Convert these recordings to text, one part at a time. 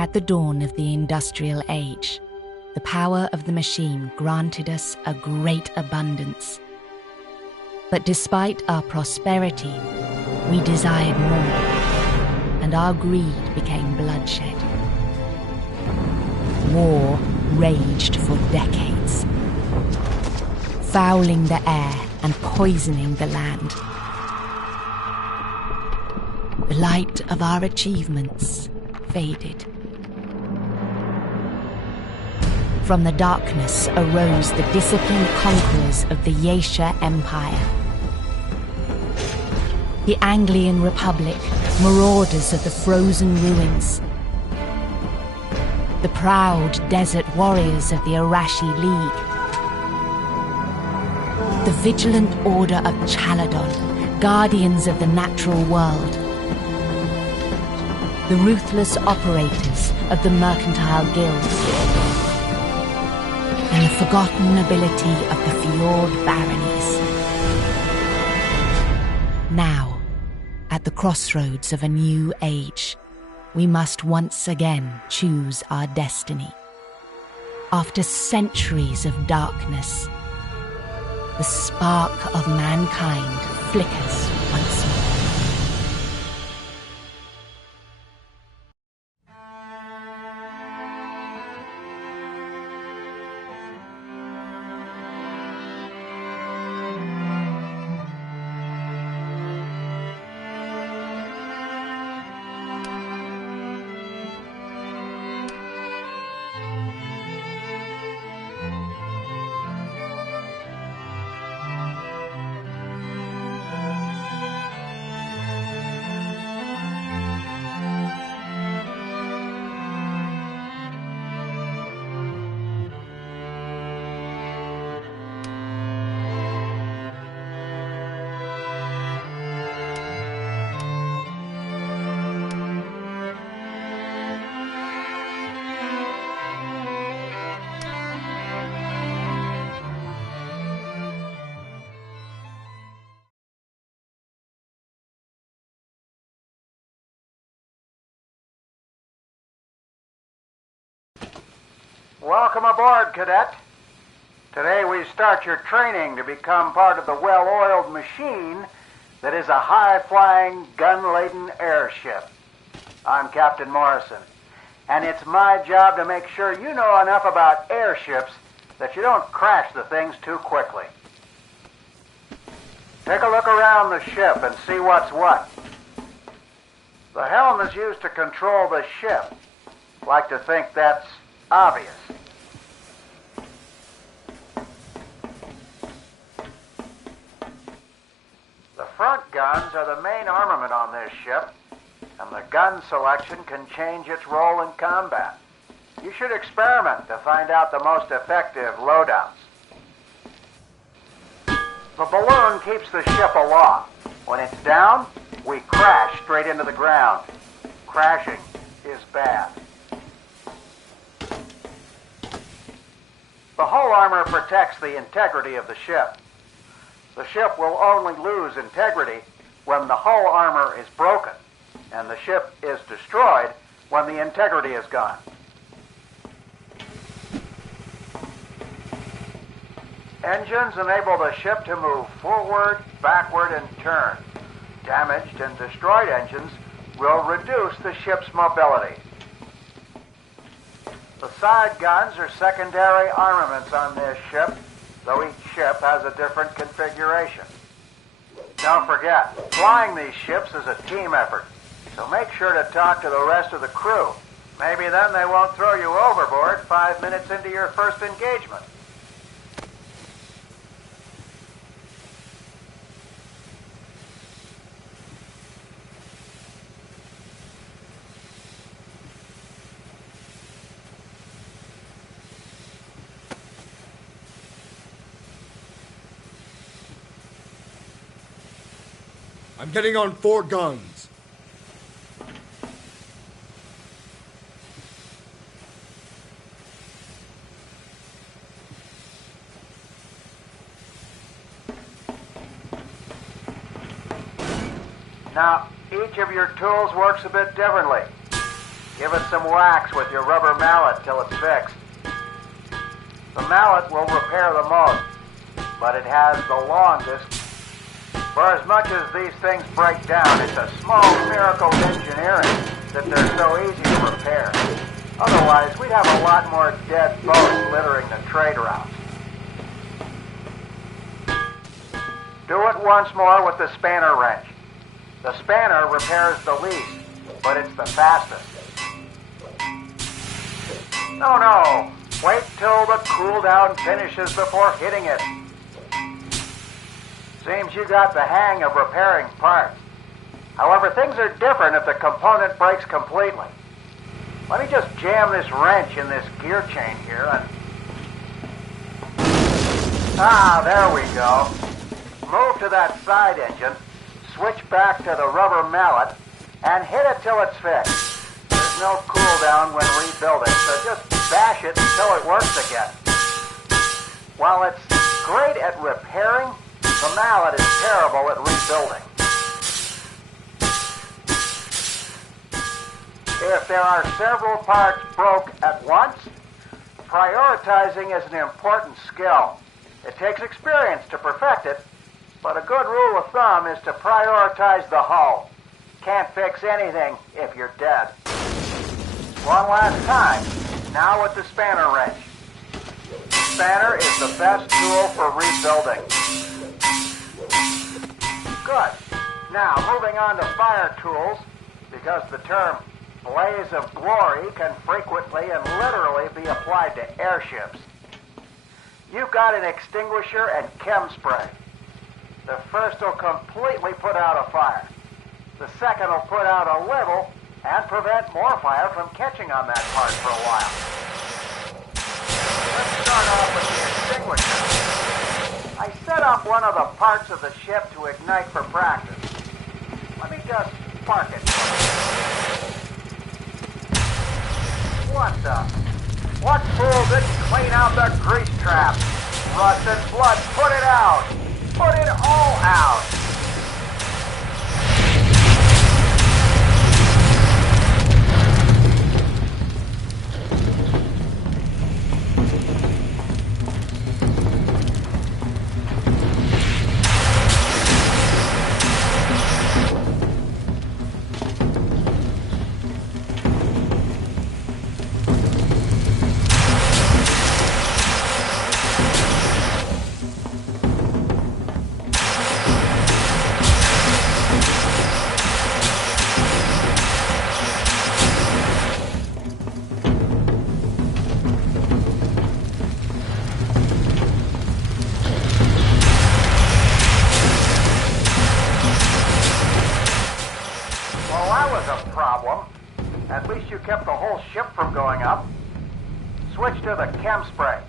At the dawn of the industrial age, the power of the machine granted us a great abundance. But despite our prosperity, we desired more, and our greed became bloodshed. War raged for decades, fouling the air and poisoning the land. The light of our achievements faded. From the darkness arose the disciplined conquerors of the Geisha Empire. The Anglian Republic, marauders of the frozen ruins. The proud desert warriors of the Arashi League. The vigilant order of Chaladon, guardians of the natural world. The ruthless operators of the mercantile guilds. And the forgotten nobility of the Fjord baronies. Now, at the crossroads of a new age, we must once again choose our destiny. After centuries of darkness, the spark of mankind flickers once more. Welcome aboard, Cadet. Today we start your training to become part of the well-oiled machine that is a high-flying, gun-laden airship. I'm Captain Morrison, and it's my job to make sure you know enough about airships that you don't crash the things too quickly. Take a look around the ship and see what's what. The helm is used to control the ship. Like to think that's obvious. The front guns are the main armament on this ship, and the gun selection can change its role in combat. You should experiment to find out the most effective loadouts. The balloon keeps the ship aloft. When it's down, we crash straight into the ground. Crashing is bad. The hull armor protects the integrity of the ship. The ship will only lose integrity when the hull armor is broken, and the ship is destroyed when the integrity is gone. Engines enable the ship to move forward, backward, and turn. Damaged and destroyed engines will reduce the ship's mobility. The side guns are secondary armaments on this ship, though each ship has a different configuration. Don't forget, flying these ships is a team effort, so make sure to talk to the rest of the crew. Maybe then they won't throw you overboard 5 minutes into your first engagement. I'm getting on 4 guns. Now, each of your tools works a bit differently. Give it some wax with your rubber mallet till it's fixed. The mallet will repair the most, but it has the longest. For as much as these things break down, it's a small miracle of engineering that they're so easy to repair. Otherwise, we'd have a lot more dead boats littering the trade routes. Do it once more with the spanner wrench. The spanner repairs the least, but it's the fastest. No. Wait till the cool down finishes before hitting it. Seems you got the hang of repairing parts. However, things are different if the component breaks completely. Let me just jam this wrench in this gear chain here and... there we go. Move to that side engine, switch back to the rubber mallet, and hit it till it's fixed. There's no cool down when rebuilding, so just bash it until it works again. While it's great at repairing, the mallet is terrible at rebuilding. If there are several parts broke at once, prioritizing is an important skill. It takes experience to perfect it, but a good rule of thumb is to prioritize the hull. Can't fix anything if you're dead. One last time, now with the spanner wrench. Spanner is the best tool for rebuilding. Good. Now, moving on to fire tools, because the term blaze of glory can frequently and literally be applied to airships. You've got an extinguisher and chem spray. The first will completely put out a fire. The second will put out a little and prevent more fire from catching on that part for a while. Let's start off with the extinguisher. I set up one of the parts of the ship to ignite for practice. Let me just spark it. What fool didn't clean out the grease trap? Rust and blood, put it out! Put it all out! At least you kept the whole ship from going up. Switch to the chem spray.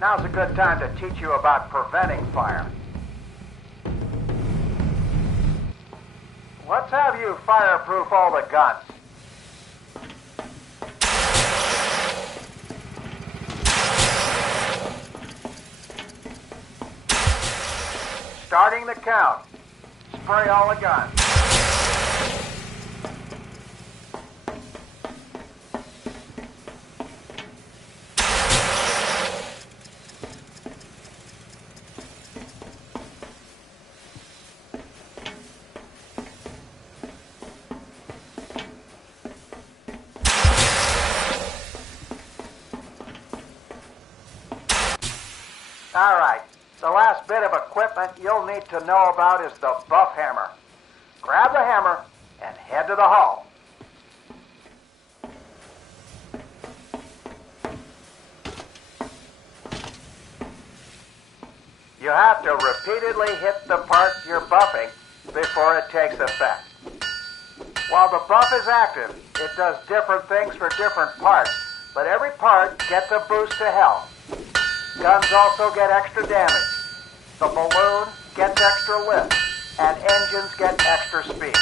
Now's a good time to teach you about preventing fire. Let's have you fireproof all the guns. Starting the count. Spray all the guns. All right, the last bit of equipment you'll need to know about is the buff hammer. Grab the hammer and head to the hull. You have to repeatedly hit the part you're buffing before it takes effect. While the buff is active, it does different things for different parts, but every part gets a boost to health. Guns also get extra damage. The balloon gets extra lift, and engines get extra speed.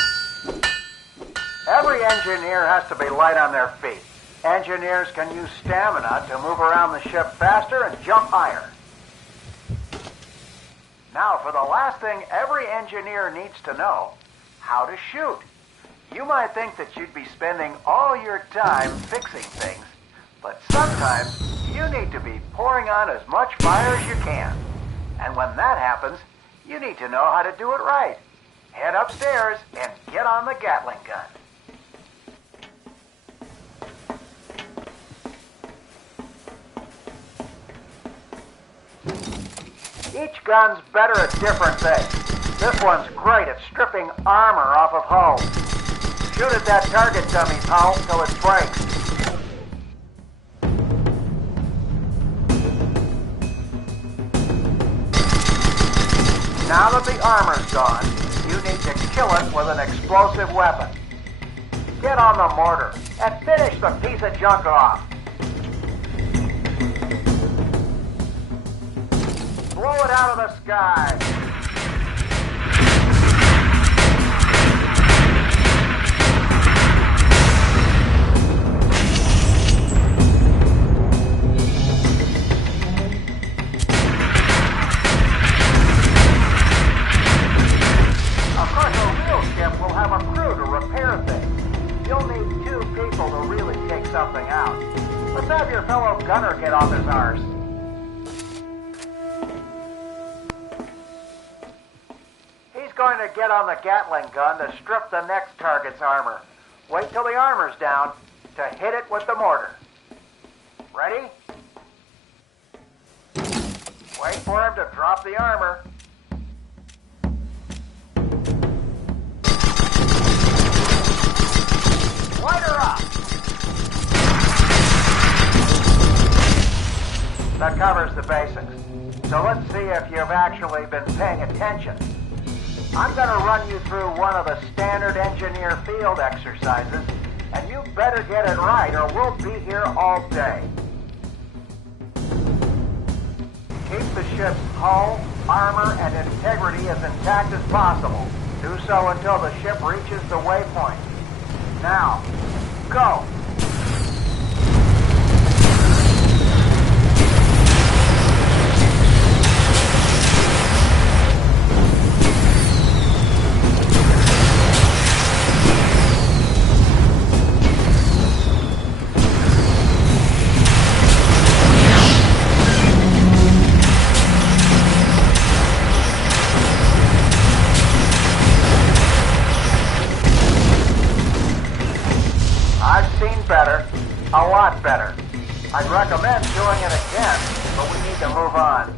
Every engineer has to be light on their feet. Engineers can use stamina to move around the ship faster and jump higher. Now, for the last thing every engineer needs to know, how to shoot. You might think that you'd be spending all your time fixing things, but sometimes you need to be pouring on as much fire as you can. And when that happens, you need to know how to do it right. Head upstairs and get on the Gatling gun. Each gun's better at different things. This one's great at stripping armor off of hulls. Shoot at that target dummy's hull till it breaks. Now that the armor's gone, you need to kill it with an explosive weapon. Get on the mortar and finish the piece of junk off. Blow it out of the sky. Of course, a real ship will have a crew to repair things. You'll need 2 people to really take something out. Let's have your fellow gunner get off his arse. Going to get on the Gatling gun to strip the next target's armor. Wait till the armor's down to hit it with the mortar. Ready? Wait for him to drop the armor. Light her up! That covers the basics. So let's see if you've actually been paying attention. I'm going to run you through one of the standard engineer field exercises, and you better get it right or we'll be here all day. Keep the ship's hull, armor, and integrity as intact as possible. Do so until the ship reaches the waypoint. Now, go! Better, a lot better. I'd recommend doing it again, but we need to move on.